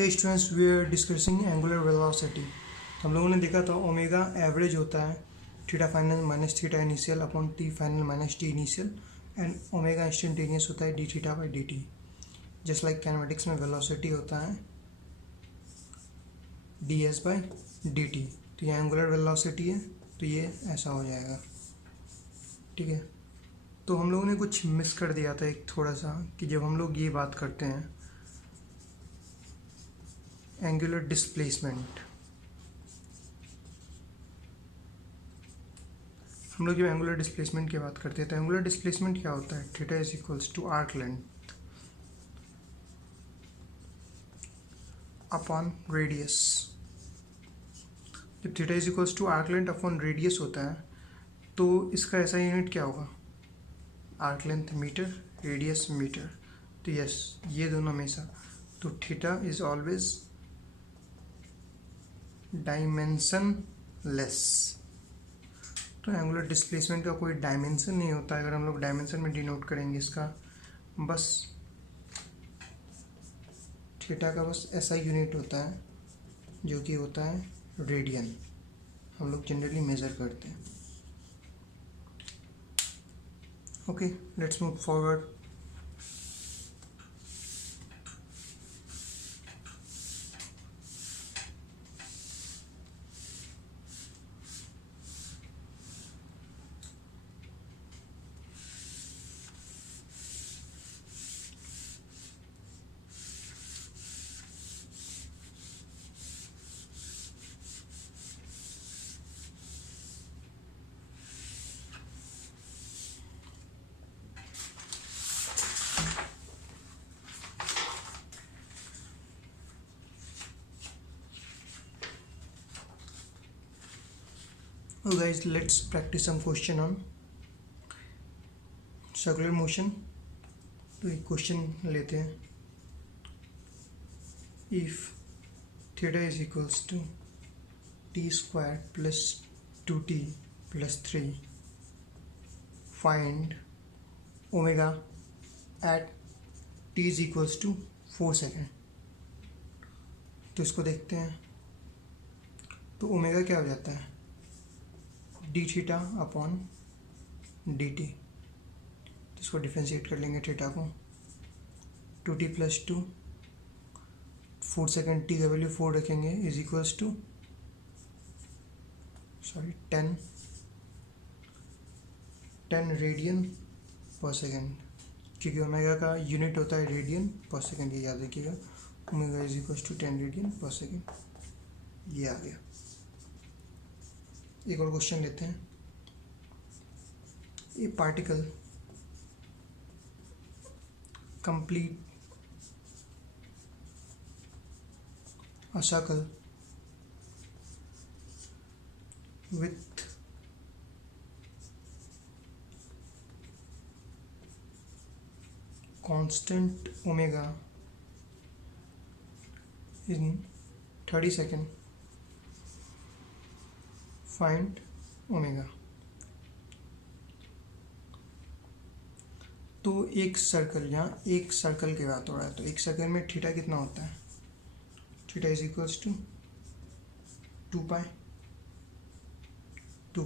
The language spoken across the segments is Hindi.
Hey students, we are discussing angular velocity. हम लोगों ने देखा था ओमेगा एवरेज होता है theta final minus theta initial upon T final minus T initial, and omega instantaneous होता है D theta by D T. Just like kinematics में वेलोसिटी होता है D S by D T. तो ये एंगुलर वेलोसिटी है, तो ये ऐसा हो जाएगा। ठीक है, तो हम लोगों ने कुछ मिस कर दिया था एक थोड़ा सा, कि जब हम लोग ये बात करते हैं एंगुलर डिस्प्लेसमेंट, हम लोग जब एंगुलर डिस्प्लेसमेंट की बात करते हैं तो एंगुलर डिस्प्लेसमेंट क्या होता है? Theta is equals to arc length upon radius. जब theta is equals to arc length upon radius होता है तो इसका ऐसा यूनिट क्या होगा? Arc length metre, radius metre. तो यस, ये दोनों हमेशा, तो theta is always dimensionless. तो एंगुलर डिस्प्लेसमेंट का कोई डायमेंशन नहीं होता है। अगर हम लोग डायमेंशन में डिनोट करेंगे इसका, बस थीटा का बस ऐसा यूनिट होता है जो कि होता है रेडियन, हम लोग जनरली मेजर करते हैं। Okay, let's move forward. So guys, let's practice some question on circular motion। तो एक क्वेश्चन लेते हैं। If theta is equals to T square plus 2t plus 3, find omega at t is equals to 4 second. तो इसको देखते हैं। तो ओमेगा क्या हो जाता है? D theta upon d T. तो इसको डिफ्रेंशिएट कर लेंगे थीटा को। 2t प्लस 2, 4 सेकेंड, टी का वैल्यू 4 रखेंगे, is equals to 10 radian per second, क्योंकि ओमेगा का यूनिट होता है रेडियन पर सेकेंड, ये याद रखिएगा। Omega is equals to 10 radian per second. ये आ गया। एक और क्वेश्चन लेते हैं। A particle complete a circle with constant omega in 30 seconds, find omega। तो एक सर्कल, यहाँ एक सर्कल की बात हो रहा है, तो एक सर्कल में थीटा कितना होता है? Theta is equals to 2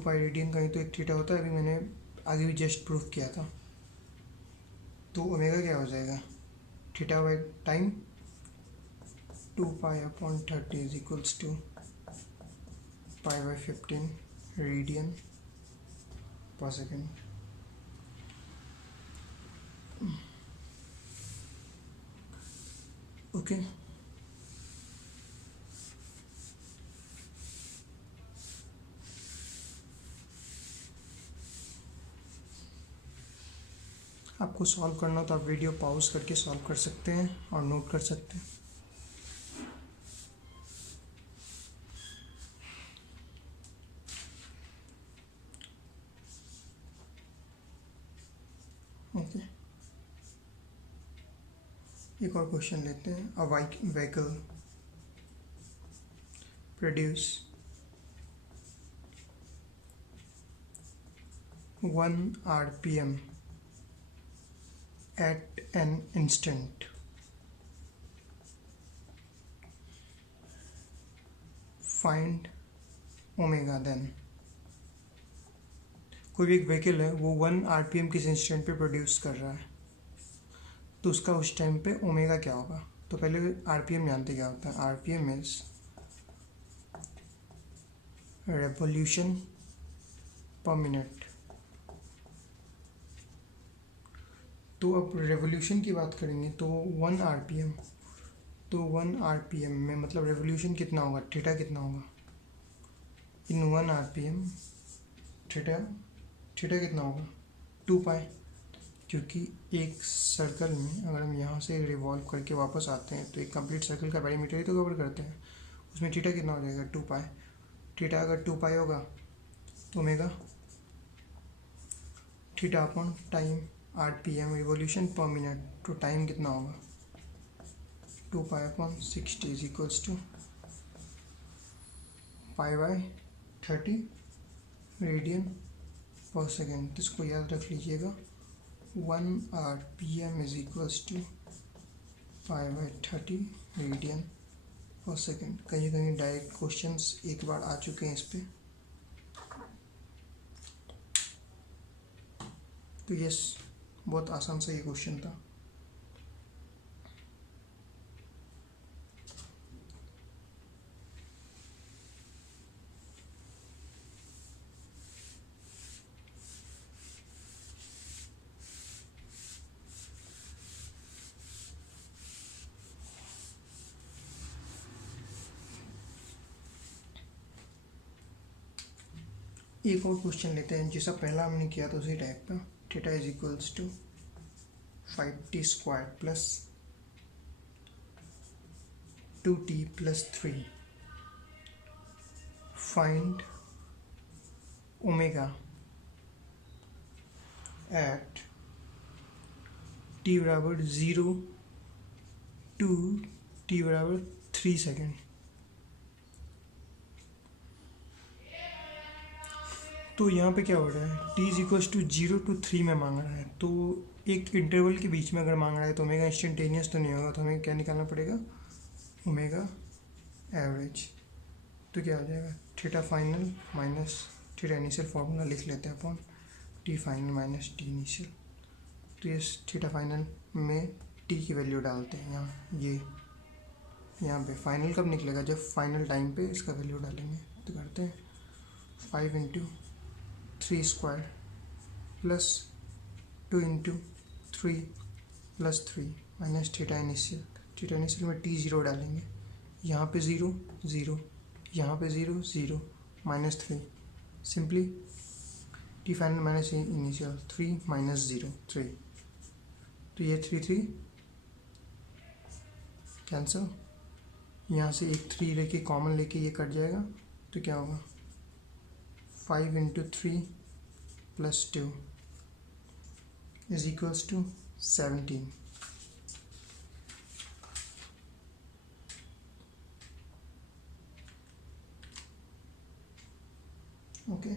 pi radian का ही तो एक थीटा होता है। अभी मैंने आगे भी जस्ट प्रूफ किया था। तो ओमेगा क्या हो जाएगा? Theta by time 2 pi upon 30 is equals to pi by 15 radian per second. Okay, आपको सॉल्व करना हो तो आप वीडियो पॉज करके सॉल्व कर सकते हैं और नोट कर सकते हैं। ओके, एक और क्वेश्चन लेते हैं। A vehicle produce 1 RPM at an instant find omega. Then कोई भी एक व्हीकल है वो 1 आरपीएम किस इंस्टेंट पे प्रोड्यूस कर रहा है, तो उसका उस टाइम पे ओमेगा क्या होगा। तो पहले आरपीएम जानते क्या होता है। आरपीएम इज रेवोल्यूशन पर मिनट। तो अब रेवोल्यूशन की बात करेंगे तो 1 आरपीएम, तो 1 आरपीएम में मतलब रेवोल्यूशन कितना होगा, थीटा कितना होगा इन 1 आरपीएम। थीटा थीटा कितना होगा 2 पाई, क्योंकि एक सर्कल में अगर हम यहाँ से रिवॉल्व करके वापस आते हैं तो एक कंप्लीट सर्कल का पेरीमीटर ही तो कवर करते हैं, उसमें थीटा कितना हो जाएगा 2 पाई। थीटा अगर 2 पाई होगा तो omega theta upon time RPM revolution per minute, तो टाइम कितना होगा 2 pi upon 60 is equals to pi by 30 radian per second. तो इसको याद रख लीजिएगा 1 RPM is equals to pi by 30 radian per second. कहीं कहीं डायरेक्ट क्वेश्चंस एक बार आ चुके हैं इस पे। तो यस, बहुत आसान सा ये क्वेश्चन था। एक और क्वेश्चन लेते हैं जैसा पहला हमने किया था उसी टाइप का। Theta is equals to 5t square plus 2t plus 3। Find omega at t बराबर 0 टू t बराबर 3 सेकेंड। तो यहाँ पे क्या हो रहा है, t is equals to 0 to 3 में मांग रहा है, तो एक इंटरवल के बीच में अगर मांग रहा है तो ओमेगा इंस्टेंटेनियस तो नहीं होगा, तो हमें क्या निकालना पड़ेगा ओमेगा एवरेज। तो क्या हो जाएगा theta final minus theta initial, formula लिख लेते हैं अपन T final minus T initial. तो ये थीटा फाइनल में टी की वैल्यू डालते हैं यहाँ, ये यहाँ पे फाइनल कब निकलेगा जब फाइनल टाइम पे इसका वैल्यू डालेंगे। तो करते हैं 5 into 3 square plus 2 into 3 plus 3 minus theta initial. Theta initial में टी 0 डालेंगे, यहाँ पे 0 0, यहाँ पे 0 0 minus 3, simply T final minus initial 3 minus 0 3। तो ये 3 3 कैंसिल, यहाँ से एक 3 लेके कॉमन लेके ये कट जाएगा। तो क्या होगा 5 into 3 plus 2 is equals to 17। Okay,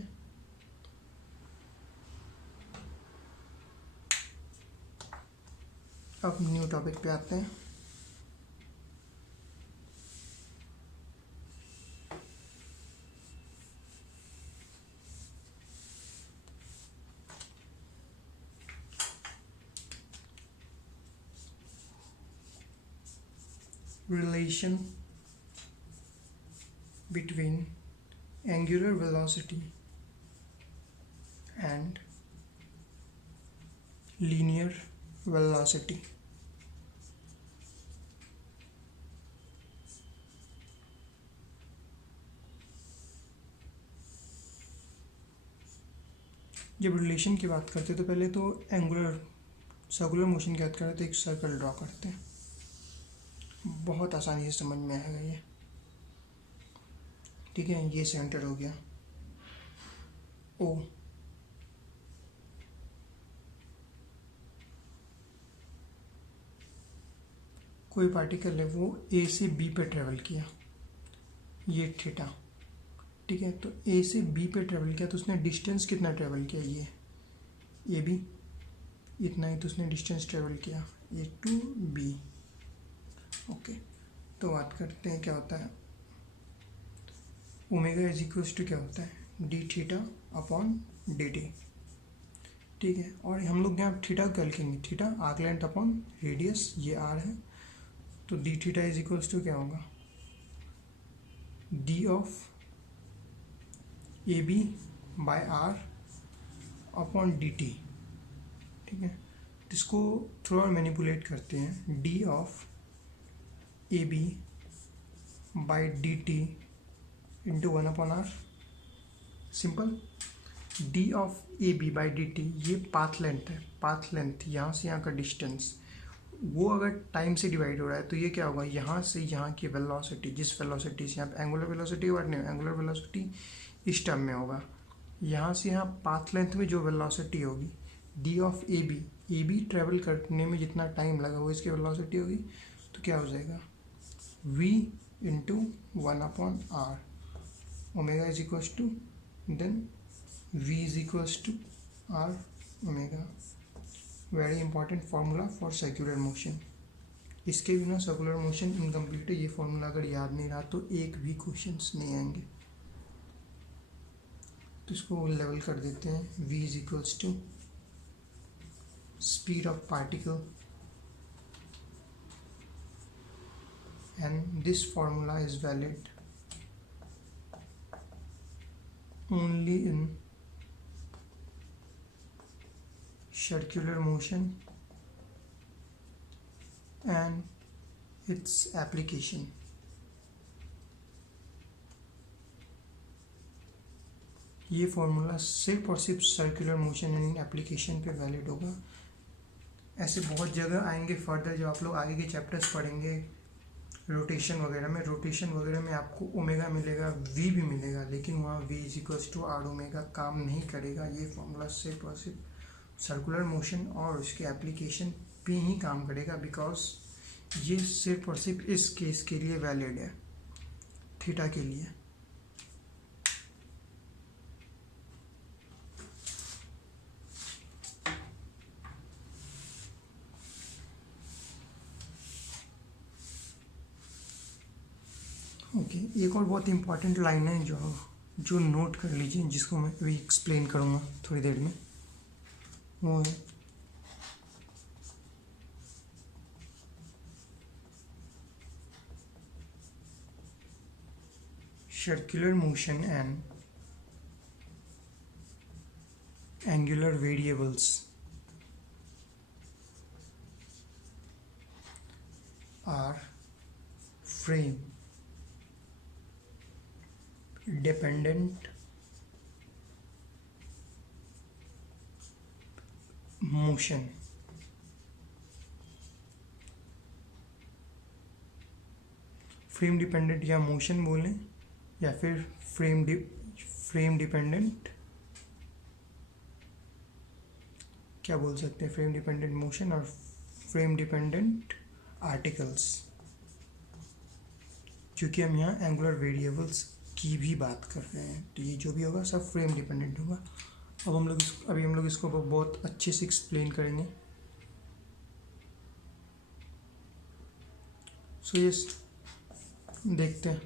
अब न्यू टॉपिक पे आते हैं। Relation between angular velocity and linear velocity। जब रिलेशन की बात करते हैं तो पहले तो एंगुलर सर्कुलर मोशन की बात करें तो एक सर्कल ड्रॉ करते हैं, बहुत आसानी से समझ में आएगा ये। ठीक है, ये सेंटर हो गया ओ, कोई पार्टिकल है वो ए से बी पे ट्रेवल किया, ये थीटा। ठीक है, तो ए से बी पे ट्रेवल किया तो उसने डिस्टेंस कितना ट्रेवल किया, ये बी इतना ही तो उसने डिस्टेंस ट्रेवल किया, ए टू बी। ओके, तो बात करते हैं क्या होता है ओमेगा इज इक्वल्स टू क्या होता है, D theta upon d t, ठीक है। और हम लोग यहाँ थीटा को क्या लिखेंगे, theta arc length upon radius, ये आर है, तो d theta is equals to क्या होगा, d of a b by r upon d t, ठीक है। तो इसको थोड़ा और मैनिपुलेट करते हैं, d of a b by D t into 1/r, simple. D of a b by D t ये पाथ लेंथ है, पाथ लेंथ यहाँ से यहाँ का डिस्टेंस, वो अगर टाइम से डिवाइड हो रहा है तो ये क्या होगा, यहाँ से यहाँ की वेलोसिटी, जिस वेलोसिटी से यहाँ पे एंगुलर वेलोसिटी वर्ड नहीं, एंगुलर वेलोसिटी इस टर्म में होगा, यहाँ से यहाँ पाथ लेंथ में जो वेलोसिटी होगी, d of a b travel करने में जितना टाइम लगा वो इसकी वेलोसिटी होगी, तो क्या हो जाएगा, v into 1/r, omega is equals to then v is equals to r omega. Very important formula for circular motion, इसके बिना सर्कुलर मोशन इनकम्प्लीट है। ये फार्मूला अगर याद नहीं रहा तो एक भी क्वेश्चंस नहीं आएंगे। तो इसको लेवल कर देते हैं, v is equals to speed of particle, and this formula is valid only in circular motion and its application। ये फॉर्मूला सिर्फ और सिर्फ सर्कुलर मोशन एंड एप्लीकेशन पे वैलिड होगा। ऐसे बहुत जगह आएंगे फर्दर, जो आप लोग आगे के चैप्टर्स पढ़ेंगे रोटेशन वगैरह में आपको ओमेगा मिलेगा, वी भी मिलेगा, लेकिन वहाँ v is equals to r omega काम नहीं करेगा। ये फॉर्मूला सिर्फ और सिर्फ सर्कुलर मोशन और उसके एप्लीकेशन पे ही काम करेगा, बिकॉज ये सिर्फ और सिर्फ इस केस के लिए वैलिड है, थीटा के लिए। ओके, एक और बहुत इंपॉर्टेंट लाइन है जो नोट कर लीजिए, जिसको मैं अभी एक्सप्लेन करूँगा थोड़ी देर में, वो है circular motion and angular variables are frame dependent motion। Frame dependent या मोशन बोलें, या फिर फ्रेम डिपेंडेंट क्या बोल सकते हैं, फ्रेम डिपेंडेंट मोशन और फ्रेम डिपेंडेंट आर्टिकल्स, क्योंकि हम यहाँ एंगुलर वेरिएबल्स की भी बात कर रहे हैं, तो ये जो भी होगा सब फ्रेम डिपेंडेंट होगा। अभी हम लोग इसको बहुत अच्छे से एक्सप्लेन करेंगे। सो ये देखते हैं।